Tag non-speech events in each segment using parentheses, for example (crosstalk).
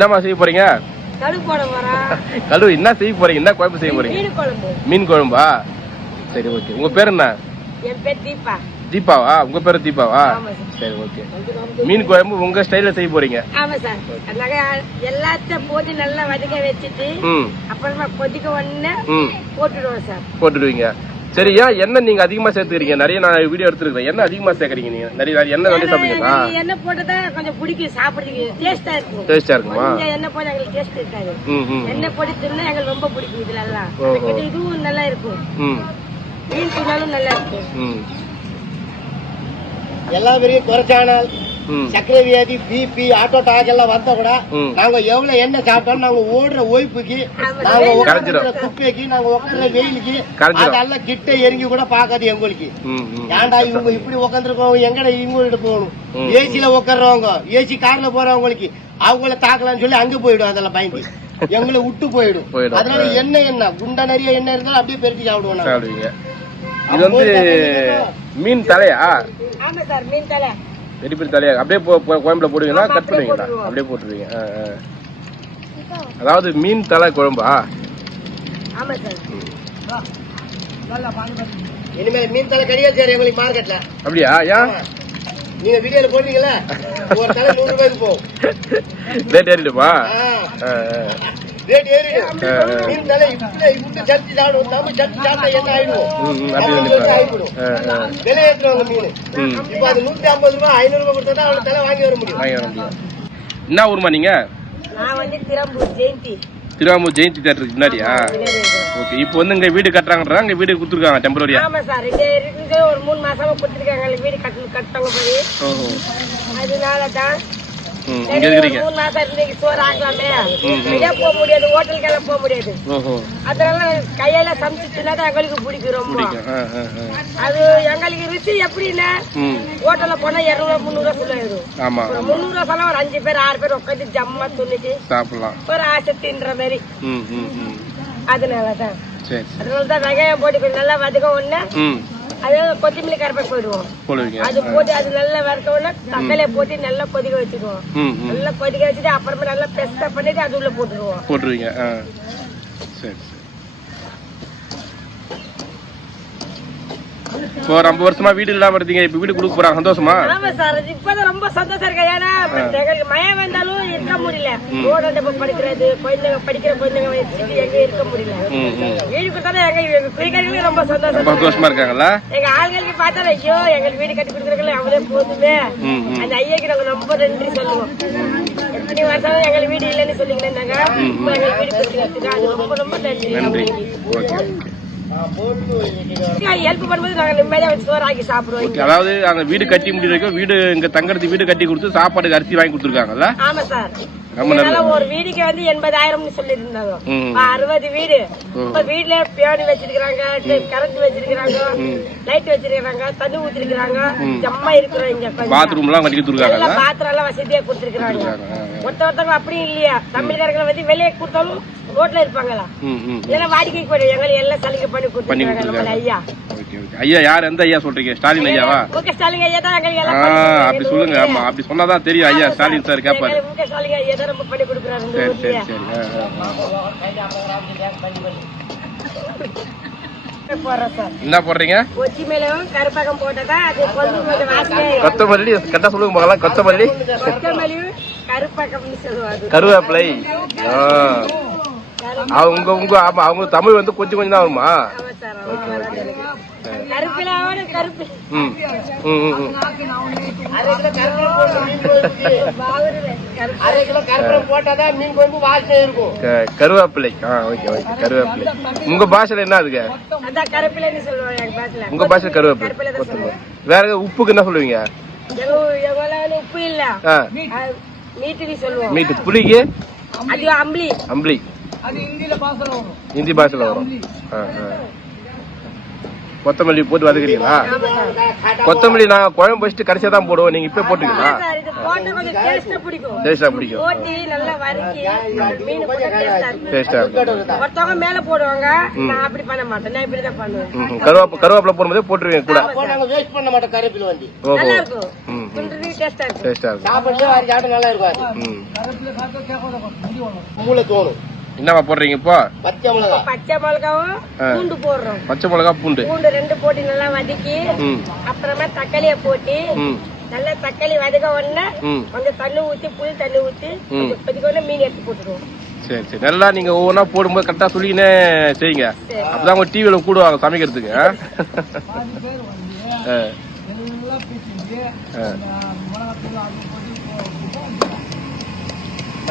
என்னம்மா செய்ய போறீங்க? கடுகு போட போறோம் கழு என்ன செய்ய போறீங்க? என்ன குழம்பு செய்ய போறீங்க? மீன் குழம்பு. சரி ஓகே உங்க பேர் என்ன? தீபாவா? உங்க பேரு தீபாவா? சார். ஓகே மீன் குழம்பு உங்க ஸ்டைல்ல செய்ய போறீங்க? ஆமா சார். அதனால எல்லாத்தையும் போட்டு நல்லா வதக்க வச்சுட்டு ம். அப்புறமா கொதிக்க ம். போட்டுடுவோம் சார். போட்டுடுவீங்க. சரி ஏன் எண்ணெய் நீங்க அதிகமா சேர்த்துக்கிறீங்க? நிறைய நான் வீடியோ எடுத்துருக்கேன் எண்ணெய் அதிகமா சேர்க்கறீங்க நீங்க. நிறைய நிறைய எண்ணெய் வந்து சாப்பிடுவீங்களா? எங்களுக்கு எண்ணெய் போட்டுதான் கொஞ்சம் பிடிக்கும். சாப்பிடுறதுக்கு டேஸ்டா இருக்கும். டேஸ்டா இருக்குமா? எண்ணெய் போட்டு எங்களுக்கு டேஸ்ட் இருக்காது. ம் ம். எண்ணெய் போட்டு தின்னா எங்களுக்கு ரொம்ப பிடிக்கும் இதுல எல்லாம் இதுவும் நல்லா இருக்கும். ம். மீன் தின்னாலும் நல்லா இருக்கும். ம். எல்லா பெரிய குறைச்சானால் சக்கரை வியாதி பிபி ஆட்டோ டாக் எல்லாம் வந்தா கூட. நாங்க எவ்வளவு எண்ணெய் சாப்பிட்டாலும் நாங்க ஓடுற ஒய்ப்புக்கு நாங்க கரைஞ்சிடும். குப்பைக்கு நாங்க உட்கார்ற வெயிலுக்கு. அதெல்லாம் கிட்ட இறங்கி கூட பாக்காது எங்களுக்கு. ஏன்டா இவங்க இப்படி உட்காந்துருக்கோம் எங்கட இவங்கள்ட்ட போகணும். ஏசில உட்கார்றவங்க ஏசி கார்ல போறவங்களுக்கு அவங்கள தாக்கலாம்னு சொல்லி அங்க போயிடும் அதெல்லாம் பயந்து. (laughs) எங்களை விட்டு போயிடும். அதனால எண்ணெய் என்ன? குண்டா நிறைய எண்ணெய் இருந்தாலும் அப்படியே பெருக்கி சாப்பிடுவோம் இது வந்து மீன் தலையா? ஆமா சார் மீன் தலை. பெரிய பெரிய தலையா அப்படியே குழம்புல போடுவீங்களா? கட் பண்ணுவீங்களா. அப்படியே போட்டுருவீங்க. அதாவது மீன் தலை குழம்பா? இனிமேல் மீன் தலை கிடையாது சார்? எங்களுக்கு மார்க்கெட்ல. அப்படியா? ஏன்? நீங்க வீடியோல போடுறீங்களா ஒரு தலை நூறு ரூபாய்க்கு போகும் ரேட் ஏறிடுமா. ரேட் ஏறிடும் ஆ, ஆ. மீன் தலை இப்படி இப்படி சட்டி சாப்பிடுவோம் நம்ம சட்டி சாப்பிட்டா என்ன ஆயிடுவோம். ஆயிடும். விலை ஏற்றுவாங்க மீன். இப்ப அது நூத்தி ஐம்பது ரூபாய் ஐநூறு ரூபாய் கொடுத்தா அவளை தலை வாங்கி வர முடியும். வாங்கி வர முடியும். என்ன ஊருமா நீங்க? நான் வந்து திரும்பூர் ஜெயந்தி. திருவாமூர் ஜெயந்தி தேட்டருக்கு முன்னாடியா? ஓகே இப்போ வந்து இங்க வீடு கட்டுறாங்கன்றாங்க இங்க வீடு கொடுத்துருக்காங்க டெம்பரரியா ஆமா சார் ரெண்டு இருக்குது ஒரு மூணு மாசமா கொடுத்துருக்காங்க வீடு கட்டு கட்டவங்க போய் அதனால தான் இங்க ஒரு இருக்கிறீங்க. மூணு மாசம் இன்னைக்கு சோறு ஆக்கலாமே ம், ம். வெளியே போக முடியாது ஹோட்டலுக்கெல்லாம் போக முடியாது. அதனால கையில சமைச்சுட்டுனா தான் எங்களுக்கு பிடிக்கும் ரொம்ப. அது எங்களுக்கு ருசி எப்படின்னா ஹோட்டல்ல போனா சொல்லிடும் ஆமா. ஒரு ஆமா முந்நூறுவா சொன்னா ஒரு அஞ்சு பேர் ஆறு பேர் உட்காந்து ஜம்மா சாப்பிடலாம். ஒரு ஆசை தின்ற மாதிரி. ம் ம் ம். அதனாலதான். சரி சரி. அதனால தான் வெங்காயம் போட்டு கொஞ்சம் நல்லா வதக்க உடனே ம் அது கொத்தமல்லி கருப்பை போயிடுவோம் போடுவீங்க. அது போட்டு அது நல்லா வறுத்த உடனே தக்காளியை போட்டு நல்லா கொதிக்க வச்சுக்குவோம். ம் ம். நல்லா கொதிக்க வச்சுட்டு அப்புறமா நல்லா பெஸ்டா பண்ணிட்டு அது உள்ள போட்டுருவோம். போட்டுருவீங்க. சரி இப்போ ஐம்பது வருஷமா வீடு இல்லாம இருந்தீங்க. இப்ப வீடு கொடுக்க போறாங்க. சந்தோஷமா? ஆமா சார் இப்பதான் ரொம்ப சந்தோஷம் இருக்கு. ஏன்னா எங்களுக்கு மழை வந்தாலும் இருக்க முடியல நம்ம படிக்கிறது குழந்தைங்க படிக்கிற குழந்தைங்க வச்சுட்டு எங்க இருக்க முடியல. வீடு எங்க குடிக்கிறவங்களுக்கு ரொம்ப சந்தோஷம் சந்தோஷமா இருக்காங்கல்ல? எங்க ஆளுங்களுக்கு பார்த்தா ஐயோ எங்களுக்கு வீடு கட்டி கொடுக்குறவங்களே அவளே போதுமே. அந்த ஐயாக்கு நாங்க ரொம்ப நன்றி சொல்லுவோம். எத்தனை வருஷம் எங்களுக்கு வீடு இல்லைன்னு இப்ப எங்களுக்கு வீடு கொடுத்துருக்கு அது ரொம்ப ரொம்ப நன்றி. அதாவது அங்க வீடு கட்டி முடிய வீடு இங்க தங்கறதுக்கு வீடு கட்டி கொடுத்து சாப்பாடுக்கு அரிசி வாங்கி கொடுத்துருக்காங்கல்ல? ஆமா சார். ஒரு வீடுக்கு வந்து எண்பதாயிரம்னு சொல்லி இருந்தாங்க ம். அறுபது வீடு. இப்ப வீட்டுல பியானி வச்சிருக்காங்க கரண்ட் வச்சிருக்காங்க லைட் வச்சிருக்காங்க தண்ணி ஊத்திருக்காங்க ஜம்மா இருக்கிறோம் இங்க. பாத்ரூம் எல்லாம் கட்டி எல்லாம் கொடுத்துருக்காங்கல்ல பாத்திரம் எல்லாம் வசதியா கொடுத்திருக்காங்க. ஒருத்த ஒருத்தவங்க அப்படியும் இல்லையா? தமிழ்காரங்களை வந்து வெளியே கொடுத்தாலும் ரோட்ல இருப்பாங்களா? ம் ம் இதெல்லாம் வாடிக்கைக்கு போயிடும் எங்களுக்கு எல்லாம் சலுகை பண்ணி பண்ணி கொடுத்துருக்காங்க நம்மள ஐயா. Okay okay. ஐயா யார் எந்த ஐயா சொல்றீங்க? ஸ்டாலின் ஐயாவா? முக ஸ்டாலின் ஐயா தான் எங்களுக்கு ஆ எல்லாம் அப்படி சொல்லுங்க. ஆமா அப்படி சொன்னாதான் தெரியும். ஐயா ஸ்டாலின் சார் எங்களுக்கு முக ஸ்டாலின் ஐயா தான் ரொம்ப பண்ணி கொடுக்குறாரு சரி. சரி சரி. என்ன போடுறீங்க? கொத்தமல்லி கரெக்டா சொல்லுங்க பார்க்கலாம் கொத்தமல்லி. கருவேப்பிலை. ஆ. அவங்க உங்க ஆமா அவங்க தமிழ் வந்து கொஞ்சம் கொஞ்சம் தான் வருமா? ம் ம் ம், கருவேப்பிலை. ஆ ஓகே ஓகே கருவேப்பிலை. உங்க பாஷையில என்ன அதுக்கு உங்க பாஷை கருவேப்பிலை வேற எதாவது உப்புக்கு என்ன சொல்லுவீங்க? உப்பு இல்ல மீட்டு புளிக்கு? அம்பளி அம்பளி ஹிந்தி பாஷையில வரும். ஆ, ஆ. கொத்தமல்லி போட்டு வதக்குறீங்களா? கொத்தமல்லி நான் குழம்பு வச்சுட்டு கடைசியா தான் போடுவோம். நீங்க இப்ப போட்டுங்களா சார் இது போட்டா கொஞ்சம் டேஸ்டா பிடிக்கும். டேஸ்டா ஒருத்தவங்க மேல போடுவாங்க நான் அப்படி பண்ண மாட்டேன். நான் இப்படிதான் பண்ணுவேன். ம். கருவேப்பிலை கருவேப்பிலை போடும்போதே போட்டுருவீங்க கூட. வேஸ்ட் பண்ண மாட்டோம் கருவேப்பிலை வந்து. ஓஹோ. டேஸ்டா இருக்கும். சாப்பிட்டு நல்லா இருக்கும் மூளை தோணும். என்னவா போடுறீங்க இப்போ? பச்சை மிளகா. பச்சை மிளகாவும். பூண்டு போடுறோம். பச்சை மிளகா பூண்டு. பூண்டு ரெண்டு போட்டு நல்லா வதக்கி ம். அப்புறமா தக்காளிய போட்டு ம். நல்லா தக்காளி வதக்க உடனே ம். கொஞ்சம் தண்ணி ஊத்தி புளி தண்ணி ஊத்தி கொஞ்சம் மீன் எடுத்து போட்டுருவோம். சரி சரி. நல்லா நீங்க ஒவ்வொன்றா போடும்போது கரெக்டா சொல்லிக்கினே செய்யுங்க. அப்பதான் உங்க டிவியில கூடுவாங்க சமைக்கிறதுக்கு.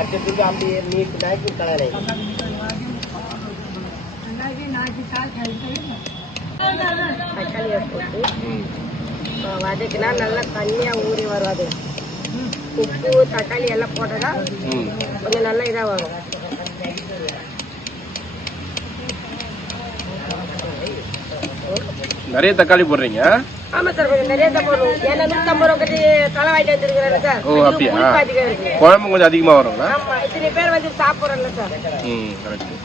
அப்படியே நீட்டு நாக்கி கலரை தக்காளிய போட்டு வதக்கினா நல்லா தண்ணியா ஊறி வரும் அது உப்பு தக்காளி எல்லாம் போட்டதா ம். கொஞ்சம் நல்லா இதா வரும். நிறைய தக்காளி போடுறீங்க? ஆமா சார் கொஞ்சம் நிறைய தான் போடணும். ஏன்னா நூத்தம்பது ரூபா கட்டி தலை வாங்கிட்டு வந்துருக்கிறேன் சார். ஓ அப்படியா? குழம்பு கொஞ்சம் அதிகமா வருங்களா? ஆமா இத்தனை பேர் வந்து சாப்பிடுறோம்ல சார். ம் கரெக்ட்.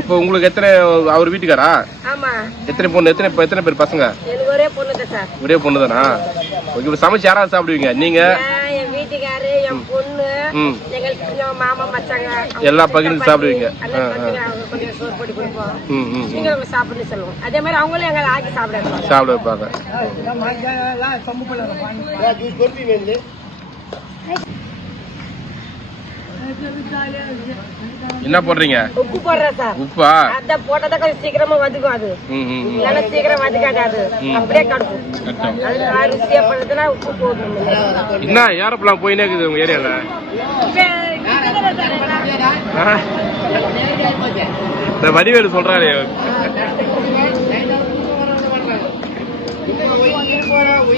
இப்போ உங்களுக்கு எத்தனை அவர் வீட்டுக்காரா? ஆமா. எத்தனை பொண்ணு எத்தனை எத்தனை பேர் பசங்க? எனக்கு ஒரே பொண்ணு சார். ஒரே பொண்ணு தானா ஓகே இப்போ சமைச்சு யாராவது சாப்பிடுவீங்க? நீங்க? என் வீட்டுக்காரு என் பொண்ணு எங்களுக்கு மாமா மச்சாங்க எல்லாம் பகிர்ந்து சாப்பிடுவீங்க. கொஞ்சம் சோறு போட்டு கொடுப்போம். ம் ம் ம். நீங்க அவங்க சாப்பிட்டு சொல்லுவோம். அதே மாதிரி அவங்களும் எங்களை ஆக்கி சாப்பிடுறாங்க சாப்பிட வைப்பாங்க. வேண்டு என்ன போடுறீங்க உப்பு போடுறேன் சார் உப்பா அதான் போட்டதான் கொஞ்சம் சீக்கிரமா வதக்கும் அது. நல்லா சீக்கிரம் வதக்காது அது அப்படியே கிடக்கும். அது ருசியா பண்ணுறதுனா உப்பு போடணும் என்ன ஏரோப்ளான் போயினே இருக்குது உங்க ஏரியால? இந்த வடிவேலு சொல்றாரு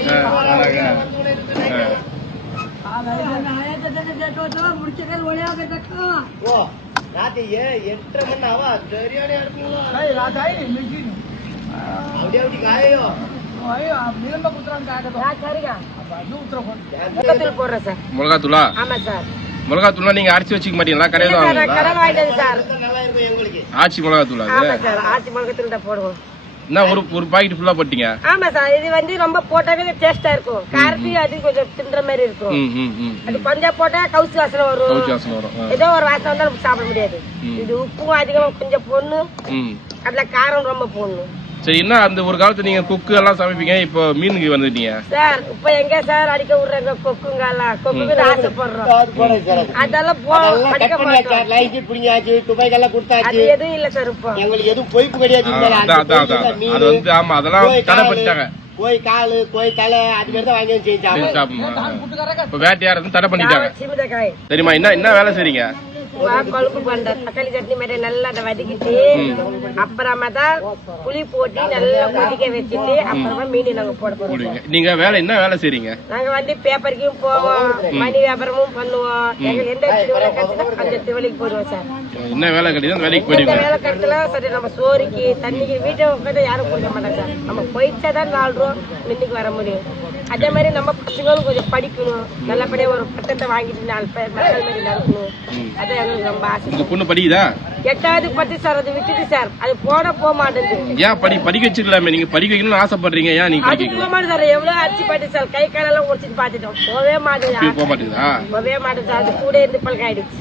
ஆ, அழகா. ஆ. ஓ ராத்திரி ஏ- எட்டரை மணி ஆவா? சரியான அப்படியே அப்படி காயோ? ஆ, சரிங்க. பக்கத்துல போடுறேன் சார். மிளகாத்தூளா ஆமா சார். மிளகாத்தூள்னா நீங்க அரைச்சி வச்சுக்க மாட்டீங்களா? கடையில் ஆச்சி மிளகாத்தூள் அது? ஆமா சார் ஆச்சி மிளகத்துல தான் போடுவோம். என்ன ஒரு ஒரு பாக்கெட் ஃபுல்லா போட்டீங்க? ஆமா சார் இது வந்து ரொம்ப போட்டாவே டேஸ்டா இருக்கும். காரத்தையும் அது கொஞ்சம் தின்ற மாதிரி இருக்கும். அது கொஞ்சம் போட்டா கவுச்சி வாசனை வரும். ஏதோ ஒரு வாசனை வந்தா சாப்பிட முடியாது. இது உப்பும் அதிகமா கொஞ்சம் போடணும். அதுல காரம் ரொம்ப போடணும். சரி என்ன அந்த ஒரு காலத்துல நீங்க குக்கு எல்லாம் சமைப்பீங்க? இப்போ மீனுக்கு வந்துட்டீங்க. சார் இப்ப எங்க சார் அடிக்க விடுறாங்க கொக்குங்க எல்லாம் கொக்குக்கு ஆசைப்படுறோம் அதெல்லாம் போ பண்ணியாச்சு மாட்டோம். லைட் பிடிங்காச்சு துபாய்க்கெல்லாம் அது கொடுத்தாச்சு எதுவும் இல்ல சார் இப்போ. எங்களுக்கு எதுவும் பொய்ப்பு கிடையாது அது வந்து ஆமா அதெல்லாம் தடை காலு, பண்ணிட்டாங்க. கோழி காலு கோழி தலை அது மாதிரி தான் வாங்கி சரி, சாப்பிடுவோம். இப்போ வேட்டையாடுறது தடை பண்ணிட்டாங்க. சரிம்மா என்ன என்ன வேலை செய்றீங்க? வா குழம்பு பண்றேன் தக்காளி சட்னி மாதிரி நல்லா அதை வதக்கிட்டு அப்புறமா தான் புளி போட்டு நல்லா கொதிக்க வச்சுட்டு அப்புறமா மீன் நாங்க போட போறோம். நீங்க வேலை என்ன வேலை செய்றீங்க? நாங்க வந்து பேப்பருக்கும் போவோம் மணி வியாபாரமும் பண்ணுவோம். எங்களுக்கு எந்த திருவிழா கிடைச்சதோ அந்த திருவிழைக்கு போடுவோம் சார். என்ன வேலை அந்த வேலைக்கு போயிடுவீங்க? வேலை கிடைச்சல சரி நம்ம சோறுக்கு தண்ணிக்கு வீட்டை உட்காந்து யாரும் கொடுக்க மாட்டாங்க சார். நம்ம போயிட்டா தான் நாலு ரூபா மின்னுக்கு வர முடியும். அதே மாதிரி நம்ம பசங்களும் கொஞ்சம் படிக்கணும். நல்லபடியா ஒரு பட்டத்தை வாங்கிட்டு நாலு பேர் மக்கள் மாதிரி நடக்கணும். அதான் எங்களுக்கு ரொம்ப ஆசை. உங்க பொண்ணு படிக்குதா? எட்டாவது பத்து சார் அது விட்டுட்டு சார். அது போட போக மாட்டேங்குது. ஏன் படி படிக்க வச்சுக்கலாமே நீங்க படிக்க வைக்கணும்னு ஆசைப்படுறீங்க. ஏன் நீங்க அது போக மாட்டேன் சார். எவ்வளவு அரிசி பாட்டு சார். கை காலெல்லாம் உடச்சிட்டு பாத்துட்டோம். போகவே மாட்டேங்குது? போக மாட்டேங்குதா? போகவே மாட்டேன் சார். அது கூட இருந்து பழக்கம் ஆயிடுச்சு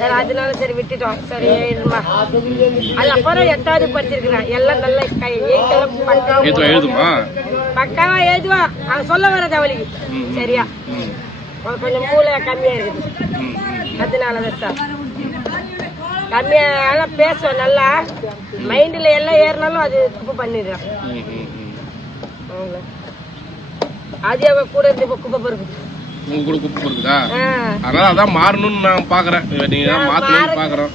சார் அதனால சரி விட்டுட்டோம். சரி ஏழுமா அது அப்புறம் எட்டாவது படிச்சிருக்கிறேன். எல்லாம் நல்ல கை எழுத்தெல்லாம் பக்காவா எழுதுமா? பக்காவா எழுதுவா. அவன் சொல்ல வர்றது அவளுக்கு. சரியா? அவன் கொஞ்சம் மூளை கம்மியா இருக்குது. ம் ம் அதனாலதான் சார். கம்மியா நல்லா. மைண்ட்ல எல்லாம் ஏறினாலும் அது தப்பு பண்ணிடுறான். அது அவ கூட இருந்து இப்ப குப்பை பொறுக்கு உங்க கூட குப்பை இருக்குதா அதனால அதான் மாறணும்னு நான் பாக்குறேன். நீங்க தான் மாத்தணும்னு பாக்குறோம்.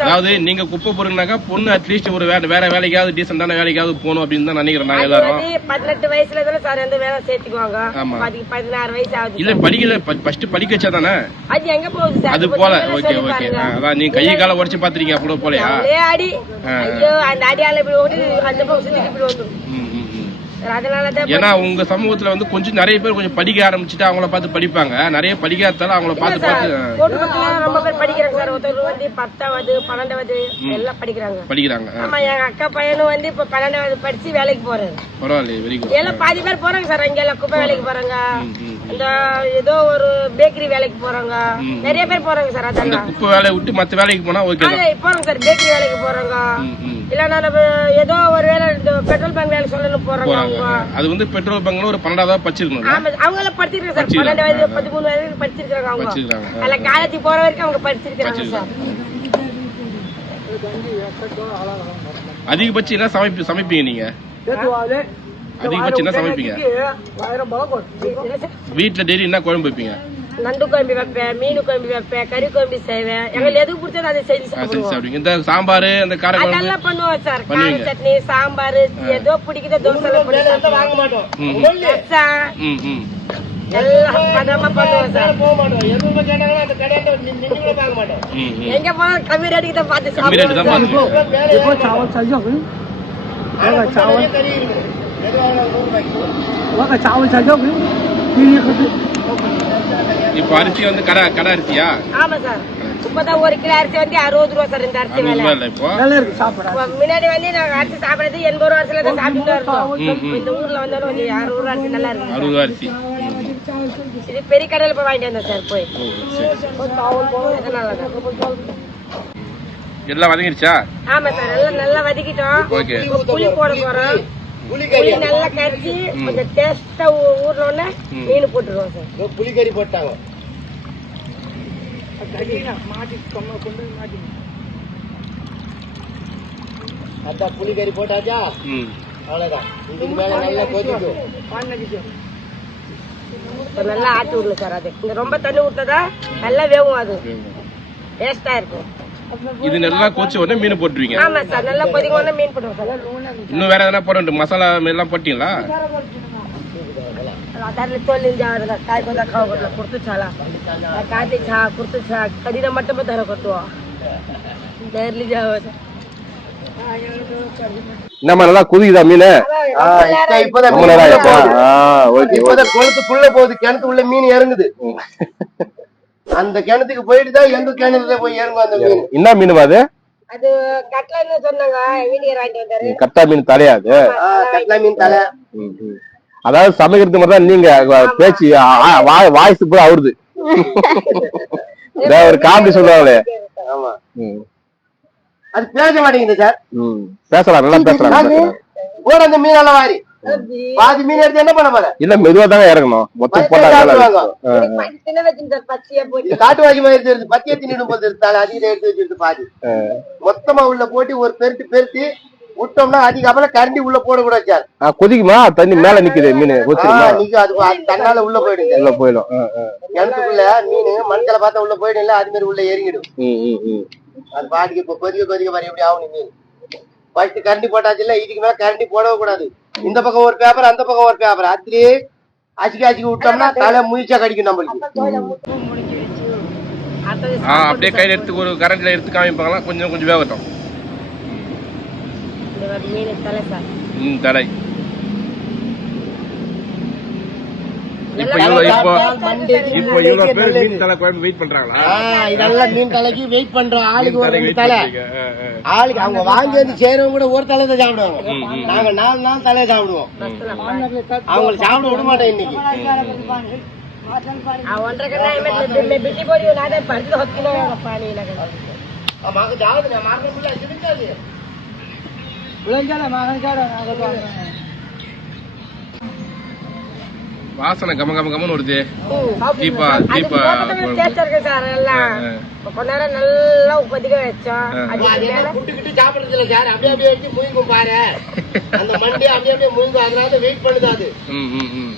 அதாவது நீங்க குப்பை பொறுக்குனாக்கா பொண்ணு அட்லீஸ்ட் ஒரு வேற வேற வேலைக்காவது டீசென்டான வேலைக்காவது போகணும் அப்படின்னு தான் நினைக்கிறேன் நான் எல்லாரும். வந்து பதினெட்டு வயசுல தானே சார் எந்த வேலை சேர்த்துக்குவாங்க? ஆமா. பதினாறு வயசு ஆகுது இல்ல படிக்கல ஃபர்ஸ்ட் படிக்க வச்சா தானே அது எங்க போகுது சார்? அது போல. Okay okay. அதான் நீங்க கையை காலை உடச்சு பாத்துறீங்க அப்படி போலையா? அடி. ஐயோ அந்த அடியால இப்படி ஓடி அந்த பக்கம் சுத்திட்டு இப்படி வந்துடும் ம், ம், ம். அதனால தான் ஏன்னா உங்க சமூகத்துல வந்து கொஞ்சம் நிறைய பேர் கொஞ்சம் படிக்க ஆரம்பிச்சுட்டு அவங்கள பார்த்து படிப்பாங்க. நிறைய படிக்காததால அவங்கள பார்த்து பார்த்து ரொம்ப பேர் படிக்கிறாங்க சார். ஒருத்தர் வந்து பத்தாவது பன்னெண்டாவது எல்லாம் படிக்கிறாங்க. படிக்கிறாங்க. ஆமா எங்க அக்கா பையனும் வந்து இப்ப பன்னெண்டாவது படிச்சு வேலைக்கு போறாரு. பரவாயில்லையே வெரி குட் எல்லாம் பாதி பேர் போறாங்க சார். இங்க எல்லாம் குப்பை வேலைக்கு போறாங்க. இந்த ஏதோ ஒரு பேக்கரி வேலைக்கு போறாங்க. நிறைய பேர் போறாங்க சார் அதெல்லாம். குப்பை வேலையை விட்டு மத்த வேலைக்கு போனா ஓகே போறாங்க சார். பேக்கரி வேலைக்கு போறாங்க. இல்லன்னா நம்ம ஏதோ ஒரு வேலை இந்த பெட்ரோல் பங்க் வேலை சொல்லணும் போறாங்க போறாங்க. அவங்க அது வந்து பெட்ரோல் பங்க்ல ஒரு பன்னெண்டாவது படிச்சிருக்கணும் ஆமா அவங்க எல்லாம் படிச்சிருக்காங்க சார். பன்னெண்டு வயது பதிமூணு வயது படிச்சிருக்காங்க அவங்க. அதுல காலேஜ் போற வரைக்கும் அவங்க படிச்சிருக்காங்க சார். அதிகபட்சம் என்ன சமைப்பு சமைப்பீங்க நீங்க? அதிகபட்சம் என்ன சமைப்பீங்க? வீட்ல டெய்லி என்ன குழம்பு வைப்பீங்க? நண்டு குழம்பு வைப்பேன் மீன் குழம்பு வைப்பேன் கறி குழம்பு செய்வேன் எங்களுக்கு எது பிடிச்சதோ அதை செஞ்சு ஆ, சரி சாப்பிடுவோம் சாப்பிடுங்க இந்த சாம்பார் இந்த கார குழம்பு அதெல்லாம் பண்ணுவோம் சார் கார பண்ணுவீங்க. சட்னி சாம்பார் ஏதோ பிடிக்குதோ தோசை எல்லாம் போட்டு சாப்பிடுவோம். வாங்க மாட்டோம் ம். ரசம், ம் ம் எல்லாம் பதமா பண்ணுவோம் சார் போக மாட்டோம் எதுவுமே கேட்டாங்கன்னா அந்த கடையில நின்று கூட பார்க்க மாட்டோம் ம் ம் எங்க போனாலும் கம்மி ரேட்டுக்கு தான் பார்த்து கம்மி ரேட்டு தான் சாப்பிடுவோம் சார். பார்த்துக்கோங்க வேற எதுவும் चावल चाहिए होगी ஆனா முன்னாடியே கறி இருக்கு எது வாங்கினாலும் நூறு ரூபாய்க்கு वहाँ का चावल चाहिए இப்போ அரிசி வந்து கடை கடை அரிசியா? ஆமா சார். இப்பதான் ஒரு கிலோ அரிசி வந்து அறுபது ரூபா சார் இந்த அரிசி வேலை. இப்போ? முன்னாடி வந்து நாங்க அரிசி சாப்பிடுறது எண்பது ரூபா அரிசில தான் சாப்பிட்டு இருக்கோம் இந்த ஊர்ல வந்தாலும் கொஞ்சம் அறுபது ரூபா அரிசி நல்லா இருக்கு. அறுபது அரிசி. இது பெரிய கடையில போய் வாங்கிட்டு வந்தோம் சார் போய். எல்லாம் வதங்கிடுச்சா ஆமா சார் எல்லாம் நல்லா வதக்கிட்டோம். புளி போட போறோம். புளிக்கறி. புளி நல்லா கரைச்சி கொஞ்சம் டேஸ்டா ம். மீன் போட்டுருவோம் சார். புளிக்கறி போட்டாங்க. அதான் புளிக்கறி போட்டாச்சா? ம். அவ்வளவுதான். இதுக்கு மேல நல்லா கொதிக்கும். நல்லா ஆட்டி விடணும் சார் அது. ரொம்ப தண்ணி விட்டதா நல்லா வேகும் அது. டேஸ்டா இருக்கும். இது நல்லா கொச்சு உடனே மீன் போட்டுருவீங்க. ஆமா சார் நல்லா கொதிக்க உடனே மீன் போட்டுருவோம் இன்னும் வேற எதனா போட மசாலா மீன் எல்லாம் போட்டீங்களா ಅದರಲ್ಲಿ ತೊಲಿಂದ ಅವ್ರದ ಕಾಯಿ ಕೊಂದಾಗ ಹೋಗೋದು நம்ம நல்லா குதிக்குதா மீன்? இப்பதான் கொளுத்து புள்ள போகுது கிணத்து மீன் இறங்குது. அந்த கிணத்துக்கு போயிட்டு தான் எங்க கிணத்துல போய் இறங்கும் அந்த மீன்? என்ன மீன் அது? அது கட்டலன்னு சொன்னாங்க வீட்டுக்கு வாங்கிட்டு வந்தாரு. கட்டா மீன் தலையாது கட்லா மீன் தலை. அதாவது சமைக்கிறது மாதிரி தான் நீங்க பேச்சு வாய்ஸ் பூரா அவருது. ஒரு காமெடி சொல்லுவாங்களே. ஆமா. அது பேச மாட்டேங்குது சார். பேசலாம் நல்லா பேசலாம் போட அந்த மீனெல்லாம் வாரி. பாதி மீன் எடுத்து என்ன பண்ண போற? இல்ல மெதுவா தாங்க இறங்கணும். மொத்தம் இது காட்டுவாசி மாதிரி தெரியுது. பத்திய தின்னுடும் போது இருந்தாலும் அதிகம் எடுத்து வச்சிருக்கு பாதி. மொத்தமா உள்ள போட்டு ஒரு பெருட்டு பெருட்டி விட்டோம்னா அதிக அப்புறம் கரண்டி உள்ள போடக்கூடாது சார். கொதிக்குமா? தண்ணி மேல நிக்குது மீன். நீங்க அது தன்னால உள்ள போயிடும். ஆ. கிணத்துக்குள்ள மீன் மண்களை பார்த்தா உள்ள போயிடும் அது மாதிரி உள்ள இறங்கிடும் ம், ம், ம். அது பாட்டுக்கு இப்ப கொதிக்க கொதிக்க வர எப்படி ஆகணும் மீன் ஃபர்ஸ்ட் கரண்டி போட்டாச்சு இல்ல இதுக்கு மேல கரண்டி போடவே கூடாது. இந்த பக்கம் ஒரு பேப்பர் அந்த பக்கம் ஒரு பேப்பர் அதுலயே அசிக்க அசிக்க விட்டோம்னா தலை முயற்சியா கடிக்கும் நம்மளுக்கு. ஆ அப்படியே கையில எடுத்து ஒரு கரண்ட்ல எடுத்து காமிப்பாங்களா? கொஞ்சம் கொஞ்சம் வேகட்டும். மீன் தலை சார் ம் தடை இப்போ நல்லா இவ்வளவு இப்போ மண்டேக்கு இப்போ இவ்வளவு பேர் மீன் தலை குழம்பு வெயிட் பண்றாங்களா ஆ, இதெல்லாம் மீன் தலைக்கு வெயிட் பண்றோம் ஆளுக்கு ஒரு தலை ரெண்டு வெயிட் தலை பண்றீங்க ஆ, ஆ. ஆளுக்கு அவங்க வாங்கி வந்து செய்யறவங்க கூட ஒரு தலை தான் சாப்பிடுவாங்க ம், ம். நாங்க நாலு நாள் தலையை சாப்பிடுவோம் அவங்களை சாப்பிட விட மாட்டோம் இன்னைக்கு ఆ ఒంటరి కన్నా ఏమైతే బిడ్డి పొడి నాదే పరిస్థితి వస్తున్నా పానీ మాకు చావదు నా வாசனை கம கம கமன்னு வருது. தீபா தீபா சார் எல்லாம். கொஞ்ச நேரம் நல்லா உப்பதிக்க வச்சோம். புட்டுக்கிட்டு சாப்பிடுறது இல்ல சார். அப்படியே அப்படியே வச்சு முயங்கும் பாரு. அந்த மண்டி அப்படியே அப்படியே முயங்கும் அதனால வெயிட் பண்ணுது அது.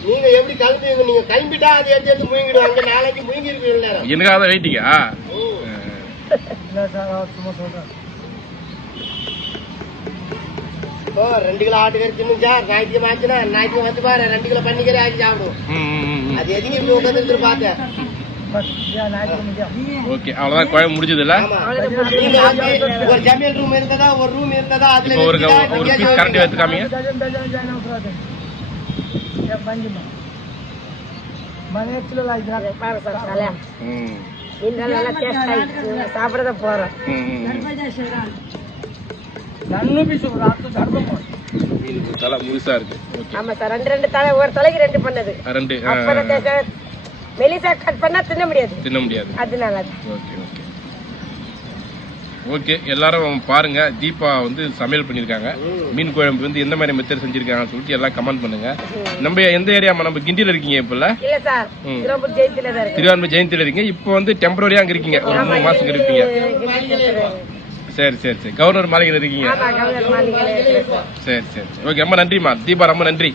நீங்க எப்படி கலந்துங்க நீங்க கைம்பிட்டா அது எடுத்து எடுத்து முயங்கிடுவாங்க நாளைக்கு முயங்கிருப்பீங்க எனக்கு வெயிட்டிங்கா இல்ல சார் சும்மா ஓ ரெண்டு கிலோ ஆட்டுக்கறி தின்னும் சார் ஞாயிற்றுக்கிழமை ஆச்சுன்னா ஞாயிற்றுக்கிழமை வந்து பாரு ரெண்டு கிலோ பண்ணிக்கறி ஆக்கி சாப்பிடும் அது எதுங்க இப்படி உட்காந்துட்டு பார்த்தேன் ஓகே அவ்வளவுதான் குழம்பு முடிஞ்சது இல்ல ஒரு ஜமியல் ரூம் இருந்ததா ஒரு ரூம் போறோம். ரெண்டு தலை ஒரு தலைக்கு ரெண்டு பண்ணது ரெண்டு கட் பண்ணா தின்ன முடியாது தின்ன முடியாது ஓகே ஓகே ஓகே எல்லாரும் பாருங்க தீபா வந்து சமையல் பண்ணியிருக்காங்க மீன் குழம்பு வந்து எந்த மாதிரி மெத்தட் செஞ்சிருக்காங்கன்னு சொல்லிட்டு எல்லாம் கமெண்ட் பண்ணுங்க நம்ம எந்த ஏரியா நம்ம கிண்டியில் இருக்கீங்க இப்ப இல்ல திருவான்மை ஜெயந்தில இருக்கீங்க இப்போ வந்து டெம்பரரியா அங்க இருக்கீங்க ஒரு மூணு மாசத்துக்கு இருப்பீங்க சரி சரி சரி. கவர்னர் மாளிகையில் இருக்கீங்க. சார் சரி ஓகே ரொம்ப நன்றிம்மா. தீபா ரொம்ப நன்றி.